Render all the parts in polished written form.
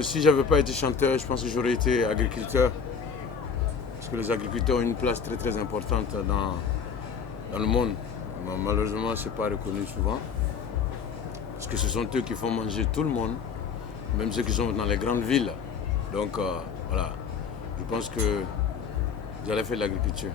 Si j'avais pas été chanteur, je pense que j'aurais été agriculteur. Parce que les agriculteurs ont une place très très importante dans le monde. Malheureusement, ce n'est pas reconnu souvent. Parce que ce sont eux qui font manger tout le monde, même ceux qui sont dans les grandes villes. Donc voilà, je pense que j'allais faire de l'agriculture.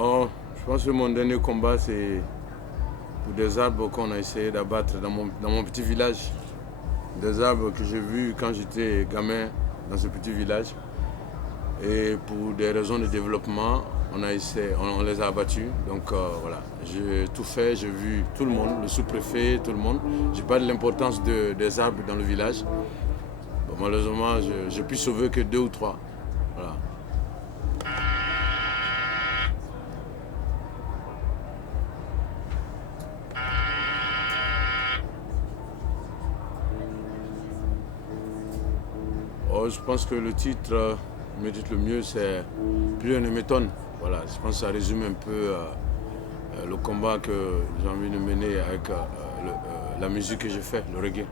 Oh, je pense que mon dernier combat, c'est pour des arbres qu'on a essayé d'abattre dans mon petit village. Des arbres que j'ai vus quand j'étais gamin dans ce petit village. Et pour des raisons de développement, on les a abattus. Donc voilà, j'ai tout fait, j'ai vu tout le monde, le sous-préfet, tout le monde. J'ai pas de l'importance des arbres dans le village. Bon, malheureusement, j'ai pu sauver que deux ou trois. Voilà. Oh, je pense que le titre me dit le mieux, c'est Plus rien ne m'étonne. Voilà, je pense que ça résume un peu le combat que j'ai envie de mener avec la musique que je fais, le reggae.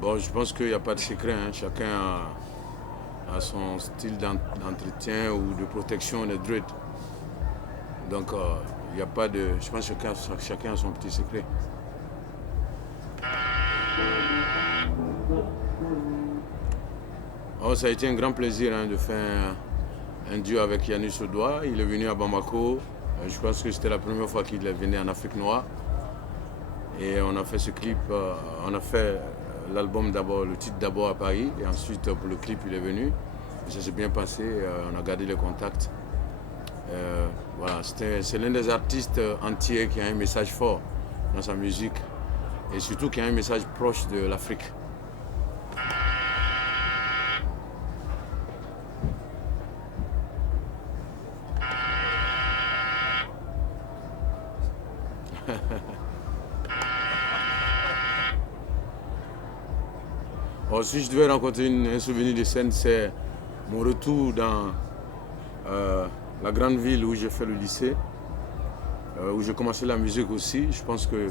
Bon, je pense qu'il n'y a pas de secret, hein. Chacun a son style d'entretien ou de protection des dreads. Donc, il n'y a pas de. Je pense que chacun a son petit secret. Oh, ça a été un grand plaisir, hein, de faire un duo avec Yannis Odoa. Il est venu à Bamako. Je pense que c'était la première fois qu'il est venu en Afrique noire. Et on a fait ce clip, on a fait l'album d'abord, le titre d'abord à Paris. Et ensuite, pour le clip, il est venu. Et ça s'est bien passé, on a gardé les contacts. Voilà, c'est l'un des artistes entiers qui a un message fort dans sa musique. Et surtout qui a un message proche de l'Afrique. Oh, si je devais rencontrer un souvenir de scène, c'est mon retour dans la grande ville où j'ai fait le lycée, où j'ai commencé la musique aussi. Je pense que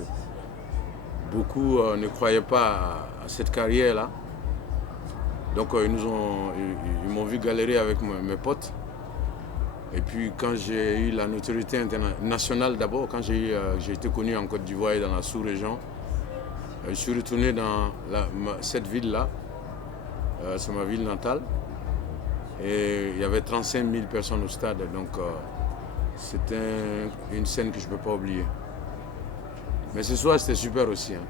beaucoup ne croyaient pas à cette carrière-là. Donc ils m'ont vu galérer avec mes potes. Et puis quand j'ai eu la notoriété internationale d'abord, quand j'ai été connu en Côte d'Ivoire et dans la sous-région, je suis retourné dans cette ville-là, c'est ma ville natale. Et il y avait 35 000 personnes au stade, donc c'était une scène que je ne peux pas oublier. Mais ce soir, c'était super aussi, hein.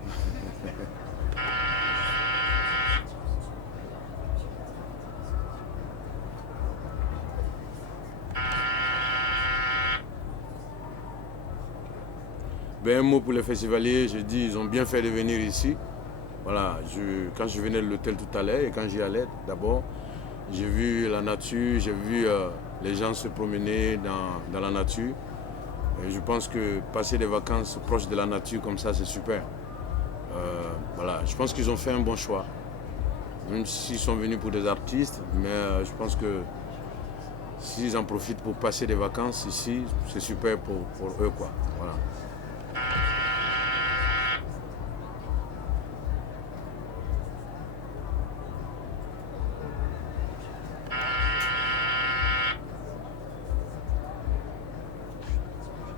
Ben, un mot pour les festivaliers, je dis ils ont bien fait de venir ici. Voilà, quand je venais de l'hôtel tout à l'heure et quand j'y allais d'abord, j'ai vu la nature, j'ai vu les gens se promener dans la nature. Et je pense que passer des vacances proches de la nature comme ça, c'est super. Voilà, je pense qu'ils ont fait un bon choix. Même s'ils sont venus pour des artistes, mais je pense que s'ils en profitent pour passer des vacances ici, c'est super pour eux, quoi. Voilà.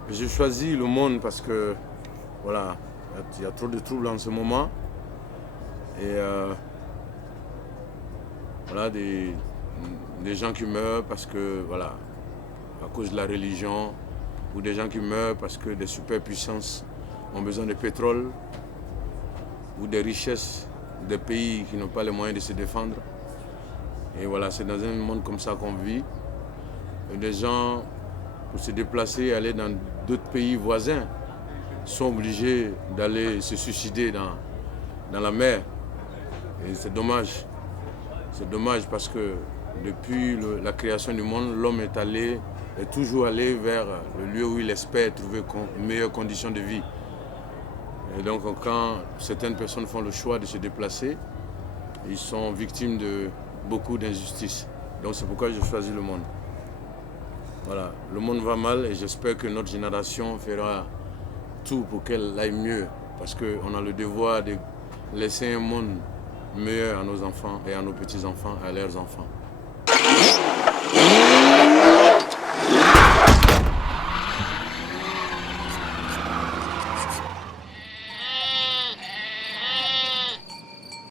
J'ai choisi le monde parce que voilà, il y a trop de troubles en ce moment. Et voilà, des gens qui meurent parce que, voilà, à cause de la religion, ou des gens qui meurent parce que des superpuissances ont besoin de pétrole, ou des richesses des pays qui n'ont pas les moyens de se défendre. Et voilà, c'est dans un monde comme ça qu'on vit. Et des gens, pour se déplacer et aller dans d'autres pays voisins, sont obligés d'aller se suicider dans la mer. Et c'est dommage. C'est dommage parce que depuis la création du monde, l'homme est toujours allé vers le lieu où il espère trouver une meilleure condition de vie. Et donc quand certaines personnes font le choix de se déplacer, ils sont victimes de beaucoup d'injustices. Donc c'est pourquoi j'ai choisi le monde. Voilà, le monde va mal et j'espère que notre génération fera tout pour qu'elle aille mieux. Parce qu'on a le devoir de laisser un monde meilleur à nos enfants et à nos petits-enfants et à leurs enfants.